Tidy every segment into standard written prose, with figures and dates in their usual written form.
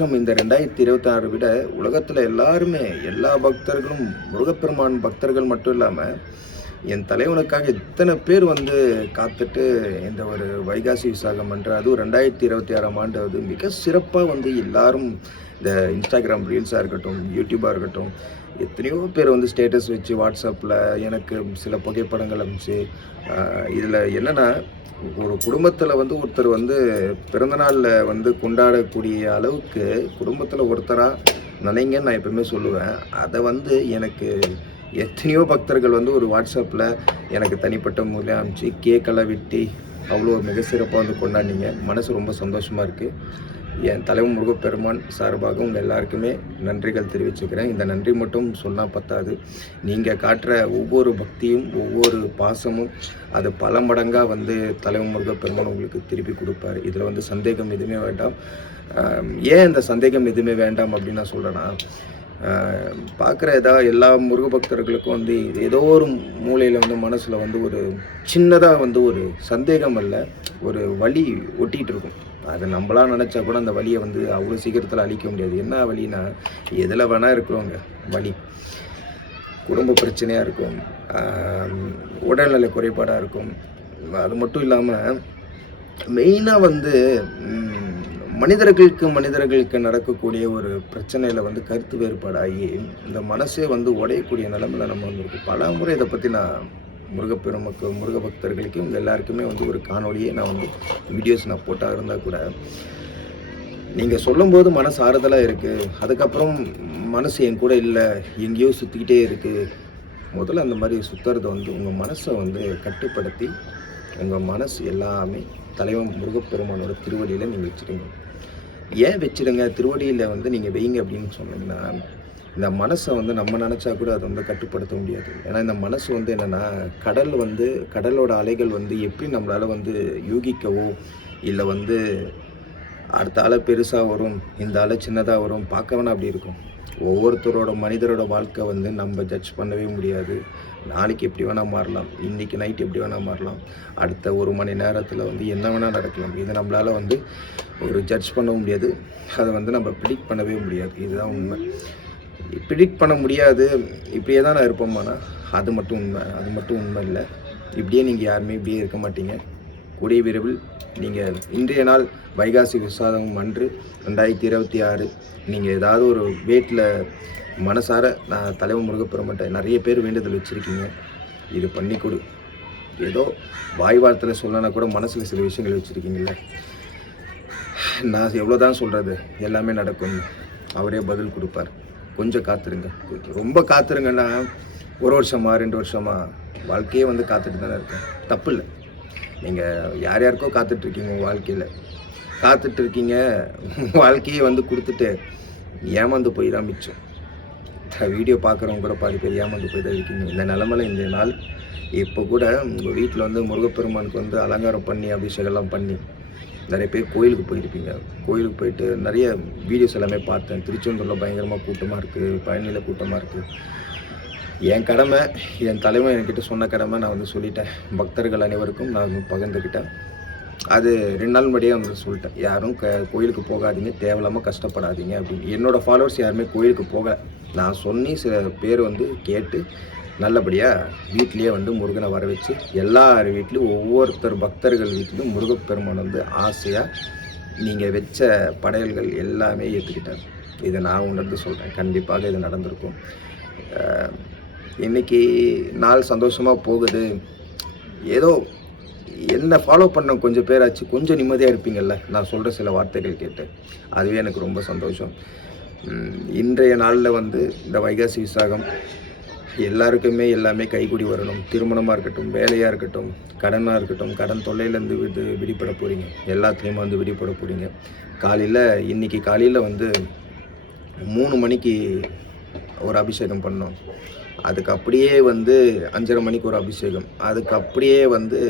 இந்த 2026 விட உலகத்தில் எல்லாருமே எல்லா பக்தர்களும் முருகப்பெருமான் பக்தர்கள் மட்டும் இல்லாமல் என் தலைவனுக்காக இத்தனை பேர் வந்து காத்துட்டு இந்த ஒரு வைகாசி விசாகம் என்ற அதுவும் 2026ஆம் ஆண்டு அது மிக சிறப்பாக வந்து எல்லாரும் இந்த இன்ஸ்டாகிராம் ரீல்ஸாக இருக்கட்டும், யூடியூபாக இருக்கட்டும், எத்தனையோ பேர் வந்து ஸ்டேட்டஸ் வச்சு வாட்ஸ்அப்பில் எனக்கு சில புகைப்படங்கள் அனுப்பிச்சு இதில் என்னென்னா ஒரு குடும்பத்தில் வந்து ஒருத்தர் வந்து பிறந்தநாளில் வந்து கொண்டாடக்கூடிய அளவுக்கு குடும்பத்தில் ஒருத்தராக நினைங்கன்னு நான் எப்பவுமே சொல்லுவேன். அதை வந்து எனக்கு எத்தனையோ பக்தர்கள் வந்து ஒரு வாட்ஸ்அப்பில் எனக்கு தனிப்பட்ட முறையில் அனுப்பிச்சு கேக்கெல்லாம் வெட்டி அவ்வளோ மிக சிறப்பாக வந்து கொண்டாடினீங்க. மனசு ரொம்ப சந்தோஷமாக இருக்குது. என் தலைவன் முருகப்பெருமான் சார்பாக உங்கள் எல்லாருக்குமே நன்றிகள் தெரிவிச்சுக்கிறேன். இந்த நன்றி மட்டும் சொன்னால் பத்தாது. நீங்கள் காட்டுற ஒவ்வொரு பக்தியும் ஒவ்வொரு பாசமும் அது பல மடங்காக வந்து தலைவன் முருகப்பெருமான் உங்களுக்கு திருப்பி கொடுப்பார். இதில் வந்து சந்தேகம் எதுவுமே வேண்டாம். ஏன் இந்த சந்தேகம் எதுவுமே வேண்டாம் அப்படின்னு நான் சொல்கிறேன்னா, பார்க்குற எல்லா முருக பக்தர்களுக்கும் வந்து ஏதோ ஒரு மூலையில் வந்து மனசில் வந்து ஒரு சின்னதாக வந்து ஒரு சந்தேகம் அல்ல, ஒரு வலி ஒட்டிகிட்டு இருக்கும். அதை நம்மளாம் நினச்சா கூட அந்த வலியை வந்து அவ்வளோ சீக்கிரத்தில் அழிக்க முடியாது. என்ன வலினா, எதில் வேணால் இருக்கிறவங்க வலி, குடும்ப பிரச்சனையாக இருக்கும், உடல்நல குறைபாடாக இருக்கும். அது மட்டும் இல்லாமல் மெயினாக வந்து மனிதர்களுக்கு நடக்கக்கூடிய ஒரு பிரச்சனையில் வந்து கருத்து வேறுபாடாகி இந்த மனசே வந்து உடையக்கூடிய நிலைமையில் நம்ம வந்துருக்கு. பல முறை இதை பற்றி நான் முருக பக்தர்களுக்கு உங்கள் எல்லாருக்குமே வந்து ஒரு காணொலியே நான் வந்து வீடியோஸ் நான் போட்டால் இருந்தால் கூட நீங்கள் சொல்லும்போது மனசு ஆறுதலாக இருக்குது. அதுக்கப்புறம் மனசு என் கூட இல்லை, எங்கேயோ சுற்றிக்கிட்டே இருக்குது. முதல்ல அந்த மாதிரி சுற்றுறது வந்து உங்கள் மனசை வந்து கட்டுப்படுத்தி உங்கள் மனசு எல்லாமே தலைவன் முருகப்பெருமானோட திருவடியில் நீங்கள் வச்சுடுங்க. ஏன் வச்சுடுங்க திருவடியில் வந்து நீங்கள் வைங்க அப்படின்னு சொன்னீங்கன்னா, இந்த மனசை வந்து நம்ம நினச்சா கூட அதை வந்து கட்டுப்படுத்த முடியாது. ஏன்னா இந்த மனசு வந்து என்னென்னா, கடலோட அலைகள் வந்து எப்படி நம்மளால் வந்து யூகிக்கவோ இல்லை வந்து அடுத்த ஆளை பெருசாக வரும், இந்த ஆளை சின்னதாக வரும், பார்க்க வேணா அப்படி இருக்கும். ஒவ்வொருத்தரோட மனிதரோட வாழ்க்கை வந்து நம்ம ஜட்ஜ் பண்ணவே முடியாது. நாளைக்கு எப்படி வேணால் மாறலாம், இன்றைக்கி நைட்டு எப்படி வேணால் மாறலாம், அடுத்த ஒரு மணி நேரத்தில் வந்து என்ன வேணால் நடக்கலாம். இது நம்மளால் வந்து ஒரு ஜட்ஜ் பண்ண முடியாது. அதை வந்து நம்ம ப்ரிடிக்ட் பண்ணவே முடியாது. இதுதான் உண்மை. ப்ரிடிக்ட் பண்ண முடியாது. இப்படியே தான் நான் இருப்போம்மாண்ணா, அது மட்டும் உண்மை இல்லை. இப்படியே நீங்கள் யாருமே இப்படியே இருக்க மாட்டீங்க. கூடிய விரைவில் நீங்கள் இன்றைய நாள் வைகாசி விசாகம் அன்று 2026 நீங்கள் ஏதாவது ஒரு வீட்டில் மனசார நான் தலைவன் முருகப்பெருமான்ட்ட நிறைய பேர் வேண்டுதல் வச்சுருக்கீங்க, இது பண்ணி கொடு. ஏதோ வாய் வார்த்தையில் சொல்லனா கூட மனசில் சில விஷயங்கள் வச்சுருக்கீங்கள, நான் எவ்வளோ தான் சொல்கிறது, எல்லாமே நடக்கும். அவரே பதில் கொடுப்பார். கொஞ்சம் காத்துருங்க. ரொம்ப காத்துருங்கன்னா 1 வருஷமா 2 வருஷமா வாழ்க்கையே வந்து காத்துட்டு தானே இருக்கும். தப்பு இல்லை. நீங்கள் யாருக்கோ காத்துட்ருக்கீங்க, வாழ்க்கையில் காத்துட்ருக்கீங்க. வாழ்க்கையை வந்து கொடுத்துட்டு ஏமாந்து போய் தான் மிச்சம். வீடியோ பார்க்குறவங்க கூட பாதி பேர் ஏமாந்து போய் தான் இருக்கீங்க. இந்த நிலமையில் இந்த நாள் இப்போ கூட உங்கள் வீட்டில் வந்து முருகப்பெருமானுக்கு வந்து அலங்காரம் பண்ணி அபிஷேகம்லாம் பண்ணி நிறைய பேர் கோயிலுக்கு போயிருப்பீங்க. கோயிலுக்கு போயிட்டு நிறைய வீடியோஸ் எல்லாமே பார்த்தேன். திருச்செந்தூரில் பயங்கரமாக கூட்டமாக இருக்குது, பழனியில் கூட்டமாக இருக்குது. என் கடமை, என் தலைவன் என்கிட்ட சொன்ன கடமை நான் வந்து சொல்லிட்டேன். பக்தர்கள் அனைவருக்கும் நான் பகிர்ந்துக்கிட்டேன். அது 2 நாள் முன்னாடியே வந்து சொல்லிட்டேன், யாரும் கோயிலுக்கு போகாதீங்க, தேவையில்லாமல் கஷ்டப்படாதீங்க அப்படின்னு. என்னோடய ஃபாலோவர்ஸ் யாருமே கோயிலுக்கு போக நான் சொன்னி சில பேர் வந்து கேட்டு நல்லபடியாக வீட்லேயே வந்து முருகனை வர வச்சு எல்லார் வீட்லேயும் ஒவ்வொருத்தர் பக்தர்கள் வீட்லேயும் முருகப்பெருமான் வந்து ஆசையாக நீங்கள் வச்ச படையல்கள் எல்லாமே ஏற்றுக்கிட்டார். இதை நான் உணர்ந்து சொல்கிறேன். கண்டிப்பாக இது நடந்திருக்கும். இன்றைக்கி நாள் சந்தோஷமாக போகுது. ஏதோ என்னை ஃபாலோ பண்ண கொஞ்சம் பேராச்சு கொஞ்சம் நிம்மதியாக இருப்பீங்கள்ல நான் சொல்கிற சில வார்த்தைகள் கேட்டு, அதுவே எனக்கு ரொம்ப சந்தோஷம். இன்றைய நாளில் வந்து இந்த வைகாசி விசாகம் எல்லாருக்குமே எல்லாமே கைகூடி வரணும். திருமணமாக இருக்கட்டும், வேலையாக இருக்கட்டும், கடனாக இருக்கட்டும், கடன் தொல்லையிலேருந்து விடுபட போகிறீங்க. எல்லாத்துலேயுமே வந்து விடுபட போகிறீங்க. இன்றைக்கி காலையில் வந்து 3 மணிக்கு ஒரு அபிஷேகம் பண்ணோம். அதுக்கு அப்படியே வந்து 5:30 மணிக்கு ஒரு அபிஷேகம். அதுக்கு அப்படியே வந்து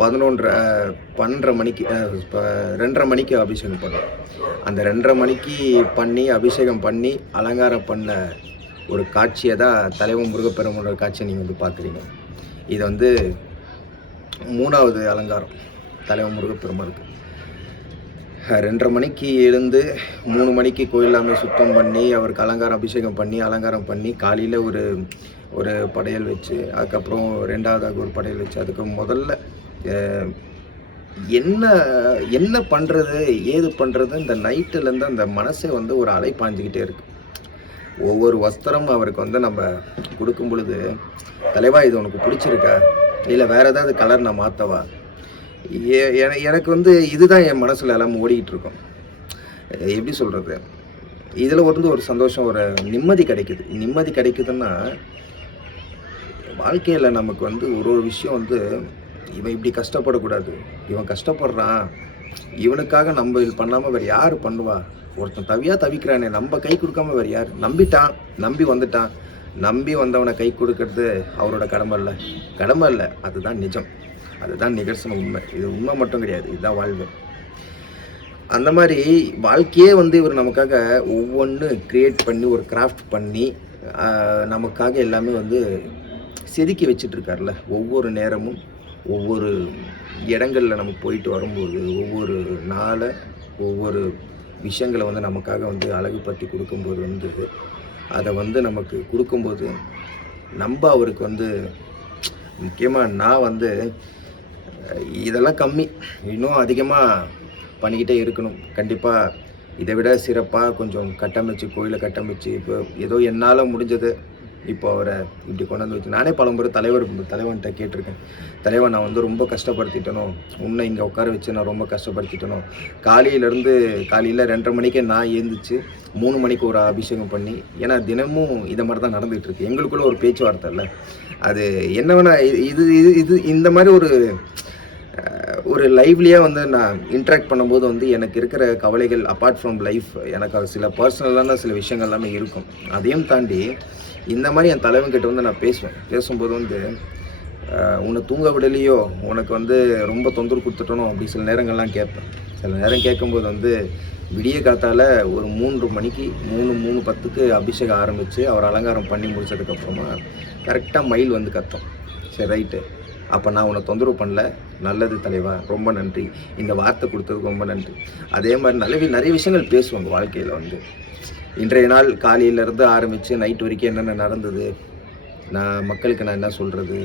12:30 மணிக்கு 2:30 மணிக்கு அபிஷேகம் பண்ணோம். அந்த 2:30 மணிக்கு பண்ணி அபிஷேகம் பண்ணி அலங்காரம் பண்ண ஒரு காட்சியை தான் தலைவன் முருகப்பெருமானோட காட்சியை நீங்கள் வந்து பார்க்குறீங்க. இது வந்து 3வது அலங்காரம் தலைவன் முருகப்பெருமானுக்கு. 2:30 மணிக்கு எழுந்து 3 மணிக்கு கோயிலாமே சுத்தம் பண்ணி, அவருக்கு அலங்காரம் அபிஷேகம் பண்ணி, அலங்காரம் பண்ணி, காலையில் ஒரு ஒரு படையல் வச்சு, அதுக்கப்புறம் 2வதாக ஒரு படையல் வச்சு, அதுக்கு முதல்ல என்ன என்ன பண்ணுறது ஏது பண்ணுறது, இந்த நைட்டுலேருந்து அந்த மனசே வந்து ஒரு அலை பாஞ்சிக்கிட்டே இருக்குது. ஒவ்வொரு வஸ்திரம் அவருக்கு வந்து நம்ம கொடுக்கும் பொழுது, தலைவா இது உனக்கு பிடிச்சிருக்கா, இல்லை வேறு ஏதாவது கலர் நான் மாற்றவா, எனக்கு வந்து இதுதான் என் மனசில் எல்லாம் ஓடிக்கிட்டு இருக்கும். எப்படி சொல்கிறது, இதில் வந்து ஒரு சந்தோஷம், ஒரு நிம்மதி கிடைக்குது. நிம்மதி கிடைக்குதுன்னா வாழ்க்கையில் நமக்கு வந்து ஒரு ஒரு விஷயம் வந்து, இவன் இப்படி கஷ்டப்படக்கூடாது, இவன் கஷ்டப்படுறான், இவனுக்காக நம்ம இது பண்ணாமல் வேறு யார் பண்ணுவா, ஒருத்தன் தவிக்கிறானே, நம்ம கை கொடுக்காம வேறு யார், நம்பி வந்துட்டான், நம்பி வந்தவனை கை கொடுக்கறது அவரோட கடமை இல்லை, அதுதான் நிஜம், அதுதான் நிகழ்ச்சின உண்மை. இது உண்மை மட்டும் கிடையாது, இதுதான் வாழ்வு. அந்த மாதிரி வாழ்க்கையே வந்து இவர் நமக்காக ஒவ்வொன்று க்ரியேட் பண்ணி, ஒரு கிராஃப்ட் பண்ணி, நமக்காக எல்லாமே வந்து செதுக்கி வச்சிட்ருக்கார்ல. ஒவ்வொரு நேரமும் ஒவ்வொரு இடங்களில் நம்ம போயிட்டு வரும்போது, ஒவ்வொரு நாளை ஒவ்வொரு விஷயங்களை வந்து நமக்காக வந்து அழகுபடுத்தி கொடுக்கும்போது வந்து, அதை வந்து நமக்கு கொடுக்கும்போது நம்ம அவருக்கு வந்து முக்கியமாக நான் வந்து இதெல்லாம் கம்மி, இன்னும் அதிகமாக பண்ணிக்கிட்டே இருக்கணும். கண்டிப்பாக இதை விட சிறப்பாக கொஞ்சம் கட்டமைச்சு, கோயிலை கட்டமைச்சு, இப்போ ஏதோ என்னால் முடிஞ்சது இப்போ அவரை இப்படி கொண்டாந்து வச்சு, நானே பலமுறை தலைவன்கிட்ட கேட்டிருக்கேன், தலைவன் நான் வந்து ரொம்ப கஷ்டப்படுத்திட்டனோ, உன்னை இங்கே உட்கார வச்சு நான் ரொம்ப கஷ்டப்படுத்திட்டனோ, காலையில் 2:30 மணிக்கே நான் எழுந்திரிச்சு 3 மணிக்கு ஒரு அபிஷேகம் பண்ணி, ஏன்னா தினமும் இதை மாதிரி தான் நடந்துகிட்டு இருக்கு, எங்களுக்குள்ள ஒரு பேச்சுவார்த்தை இல்லை, அது என்ன வேணா இது இந்த மாதிரி ஒரு லைவ்லியாக வந்து நான் இன்ட்ராக்ட் பண்ணும்போது வந்து எனக்கு இருக்கிற கவலைகள் அப்பார்ட் ஃப்ரம் லைஃப், எனக்கு அது சில பர்சனலான சில விஷயங்கள் எல்லாமே இருக்கும். அதையும் தாண்டி இந்த மாதிரி என் தலைவன்கிட்ட வந்து நான் பேசும்போது வந்து, உன்னை தூங்க விடலையோ, உனக்கு வந்து ரொம்ப தொந்தரவு கொடுத்துட்டனோ அப்படி சில நேரங்கள்லாம் கேட்பேன். சில நேரம் கேட்கும்போது வந்து விடிய காத்தால் ஒரு 3 மணிக்கு 3:10க்கு அபிஷேகம் ஆரம்பித்து அவர் அலங்காரம் பண்ணி முடிச்சதுக்கப்புறமா கரெக்டாக மயில் வந்து கத்தும். சரி ரைட்டு, அப்போ நான் உன்னை தொந்தரவு பண்ணல, நல்லது தலைவா, ரொம்ப நன்றி, இந்த வார்த்தை கொடுத்ததுக்கு ரொம்ப நன்றி. அதே மாதிரி நிறைய விஷயங்கள் பேசுவாங்க வாழ்க்கையில் வந்து. இன்றைய நாள் காலையிலேருந்து ஆரம்பித்து நைட் வரைக்கும் என்னென்ன நடந்தது, நான் மக்களுக்கு நான் என்ன சொல்கிறது,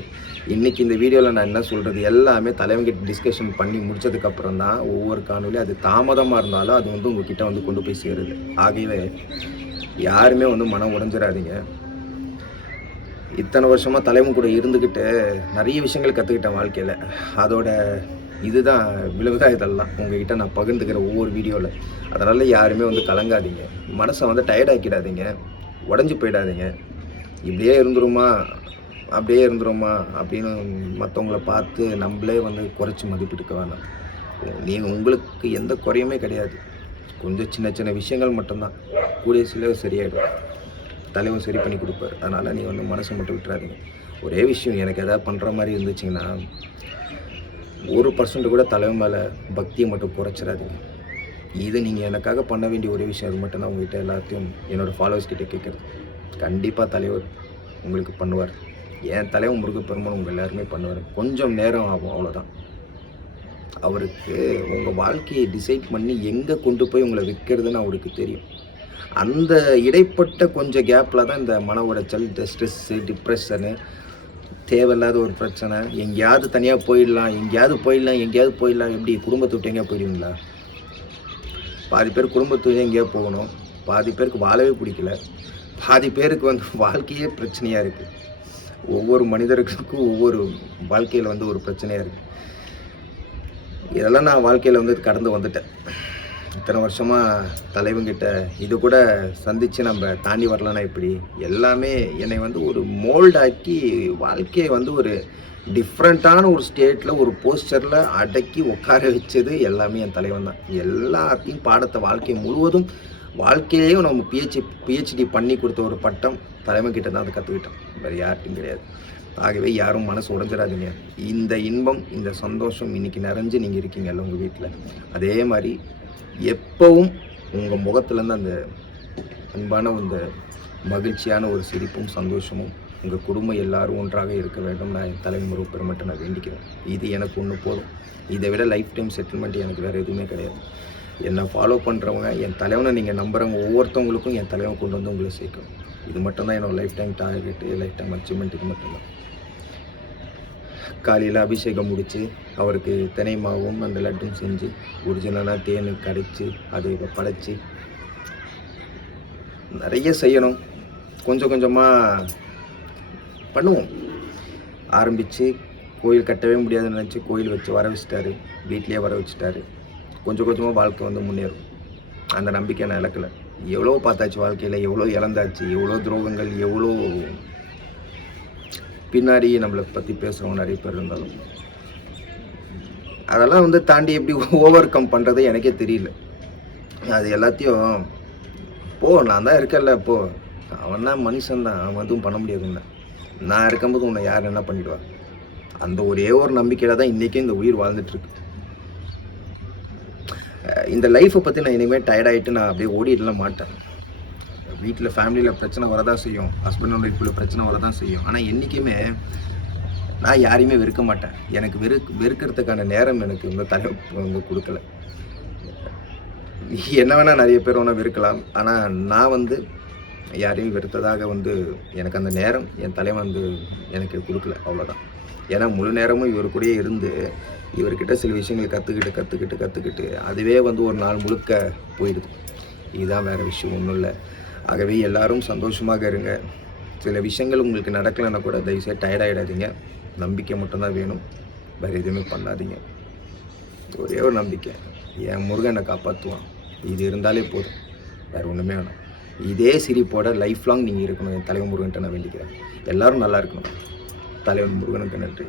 இன்றைக்கி இந்த வீடியோவில் நான் என்ன சொல்கிறது, எல்லாமே தலைவங்கிட்ட டிஸ்கஷன் பண்ணி முடித்ததுக்கப்புறம் தான் ஒவ்வொரு காணொலியும் அது தாமதமாக இருந்தாலும் அது வந்து உங்கள்கிட்ட வந்து கொண்டு போய் சேருது. ஆகவே யாருமே வந்து மனம் உடைஞ்சிடாதீங்க. இத்தனை வருஷமாக தலைவன் கூட இருந்துக்கிட்டு நிறைய விஷயங்கள் கற்றுக்கிட்டேன் வாழ்க்கையில், அதோட இதுதான் விளைவுதான் இதெல்லாம் உங்ககிட்ட நான் பகிர்ந்துக்கிற ஒவ்வொரு வீடியோவில். அதனால் யாருமே வந்து கலங்காதீங்க, மனசை வந்து டயர்டாக்கிடாதீங்க, உடஞ்சி போயிடாதீங்க. இப்படியே இருந்துருமா அப்படின்னு மற்றவங்கள பார்த்து நம்மளே வந்து குறைச்சி மதிப்பிட்டுக்க வேணாம். நீங்கள் உங்களுக்கு எந்த குறையுமே கிடையாது, கொஞ்சம் சின்ன சின்ன விஷயங்கள் மட்டும்தான், கூடிய சில சரியாயிடும், தலைவன் சரி பண்ணி கொடுப்பார். அதனால் நீ வந்து மனசை மட்டும் விட்டுறாதீங்க. ஒரே விஷயம், எனக்கு எதாவது பண்ணுற மாதிரி இருந்துச்சிங்கன்னா 1% கூட தலைவன் மேலே பக்தியை மட்டும் குறைச்சிடாதீங்க. இது நீங்கள் எனக்காக பண்ண வேண்டிய ஒரே விஷயம், அது மட்டும் தான் உங்கள்கிட்ட எல்லாத்தையும் என்னோடய ஃபாலோவர்ஸ் கிட்டே கேட்குறது. கண்டிப்பாக தலைவர் உங்களுக்கு பண்ணுவார், என் தலைவன் முருகப்பெருமான் உங்கள் எல்லாருமே பண்ணுவார். கொஞ்சம் நேரம் ஆகும், அவ்வளோதான். அவருக்கு உங்கள் வாழ்க்கையை டிசைட் பண்ணி எங்கே கொண்டு போய் உங்களை வைக்கிறதுன்னு அவருக்கு தெரியும். அந்த இடைப்பட்ட கொஞ்சம் கேப்பில் தான் இந்த மன உளைச்சல், ஸ்ட்ரெஸ்ஸு, டிப்ரெஷனு, தேவையில்லாத ஒரு பிரச்சனை, எங்கேயாவது தனியாக போயிடலாம், எப்படி குடும்பத்தை விட்டு எங்கேயா போயிடுவீங்களா? பாதி பேர் குடும்பத்து எங்கேயா போகணும், பாதி பேருக்கு வாழவே பிடிக்கல, பாதி பேருக்கு வந்து வாழ்க்கையே பிரச்சனையாக இருக்குது. ஒவ்வொரு மனிதர்களுக்கும் ஒவ்வொரு வாழ்க்கையில் வந்து ஒரு பிரச்சனையாக இருக்குது. இதெல்லாம் நான் வாழ்க்கையில் வந்து கடந்து வந்துட்டேன். இத்தனை வருஷமாக தலைவங்கிட்ட இது கூட சந்தித்து நம்ம தாண்டி வரலான்னா இப்படி எல்லாமே என்னை வந்து ஒரு மோல்டாக்கி வாழ்க்கையை வந்து ஒரு டிஃப்ரெண்ட்டான ஒரு ஸ்டேட்டில் ஒரு போஸ்டரில் அடக்கி உட்கார வச்சது எல்லாமே என் தலைவன் தான். எல்லாத்தையும் பாடத்தை வாழ்க்கை முழுவதும் வாழ்க்கையிலேயும் நம்ம பிஹெச்டி பண்ணி கொடுத்த ஒரு பட்டம் தலைவன்கிட்ட தான் அதை கற்றுக்கிட்டோம், வேறு யார்ட்டும் கிடையாது. ஆகவே யாரும் மனசு உடைஞ்சிடாதீங்க. இந்த இன்பம், இந்த சந்தோஷம் இன்றைக்கி நிறைஞ்சு நீங்கள் இருக்கீங்கல்ல உங்கள் வீட்டில், அதே மாதிரி எப்பவும் உங்கள் முகத்துலேருந்து அந்த அன்பான அந்த மகிழ்ச்சியான ஒரு சிரிப்பும் சந்தோஷமும் உங்கள் குடும்பம் எல்லாரும் ஒன்றாக இருக்க வேண்டும். நான் என் தலைமுறை பெருமட்ட நான் வேண்டிக்கிறேன். இது எனக்கு ஒன்று போதும். இதை விட லைஃப் டைம் செட்டில்மெண்ட் எனக்கு வேறு எதுவுமே கிடையாது. என்னை ஃபாலோ பண்ணுறவங்க, என் தலைவனை நீங்கள் நம்புகிறவங்க ஒவ்வொருத்தவங்களுக்கும் என் தலைவன் கொண்டு வந்து உங்களை சேர்க்கணும். இது மட்டும்தான் என்னோடய life time target, life time achievement இது மட்டும்தான். காலையில் அபிஷேகம் முடித்து அவருக்கு தினை மாவும் அந்த லட்டும் செஞ்சு ஒரிஜினலாக தேன் கரைச்சி அதை படைச்சி நிறைய செய்யணும். கொஞ்சம் கொஞ்சமாக பண்ணுவோம். ஆரம்பித்து கோயில் கட்டவே முடியாதுன்னு நினச்சி கோயில் வச்சு வர வச்சுட்டாரு, வீட்லேயே வர வச்சுட்டாரு. கொஞ்சம் கொஞ்சமாக வாழ்க்கை வந்து முன்னேறும். அந்த நம்பிக்கை நான் இழக்கலை. எவ்வளோ பார்த்தாச்சு வாழ்க்கையில், எவ்வளோ இழந்தாச்சு, எவ்வளோ துரோகங்கள், எவ்வளோ பின்னாடி நம்மளை பற்றி பேசுகிறவங்க நிறைய பேர் இருந்தாலும் அதெல்லாம் வந்து தாண்டி எப்படி ஓவர் கம் பண்ணுறது எனக்கே தெரியல. அது எல்லாத்தையும் நான் தான் இருக்கேன்ல, அவன் தான் மனுஷன் தான், அவன் எதுவும் பண்ண முடியாது. உன்னை நான் இருக்கும்போது உன்னை யார் என்ன பண்ணிடுவா? அந்த ஒரே ஒரு நம்பிக்கையில் தான் இன்றைக்கே இந்த உயிர் வாழ்ந்துட்டுருக்கு. இந்த லைஃப்பை பற்றி நான் இனிமேல் டயர்டாகிட்டு நான் அப்படியே ஓடிடலாம் மாட்டேன். வீட்டில் ஃபேமிலியில் பிரச்சனை வரதான் செய்யும், ஹஸ்பண்ட் அண்ட் ஒய்ஃபில் பிரச்சனை வரதான் செய்யும். ஆனால் என்றைக்குமே நான் யாரையுமே வெறுக்க மாட்டேன். எனக்கு வெறுக்கிறதுக்கான நேரம் எனக்கு இந்த தலைவர் வந்து கொடுக்கல. என்ன வேணால் நிறைய பேர் வேணால் வெறுக்கலாம், ஆனால் நான் வந்து யாரையும் வெறுத்ததாக வந்து எனக்கு அந்த நேரம் என் தலைவன் வந்து எனக்கு கொடுக்கல, அவ்வளோதான். ஏன்னா முழு நேரமும் இவர் கூடயே இருந்து இவர்கிட்ட சில விஷயங்கள் கற்றுக்கிட்டு அதுவே வந்து ஒரு நாள் முழுக்க போயிடுது. இதுதான் வேறு விஷயம், ஒன்றும் இல்லை. ஆகவே எல்லாரும் சந்தோஷமாக இருங்க. சில விஷயங்கள் உங்களுக்கு நடக்கலைன்னா கூட தயவுசெய்து டயர்டாகிடாதீங்க. நம்பிக்கை மட்டும்தான் வேணும், வேறு எதுவுமே பண்ணாதீங்க. ஒரே ஒரு நம்பிக்கை, என் முருகன் என்னை காப்பாற்றுவான், இது இருந்தாலே போதும், வேறு ஒன்றுமே வேணும். இதே சிரிப்போட லைஃப் லாங் நீங்கள் இருக்கணும். என் தலைவன் முருகன்ட்ட நான் வேண்டிக்கிறேன். எல்லோரும் நல்லா இருக்கணும். தலைவன் முருகனுக்கு நன்றி.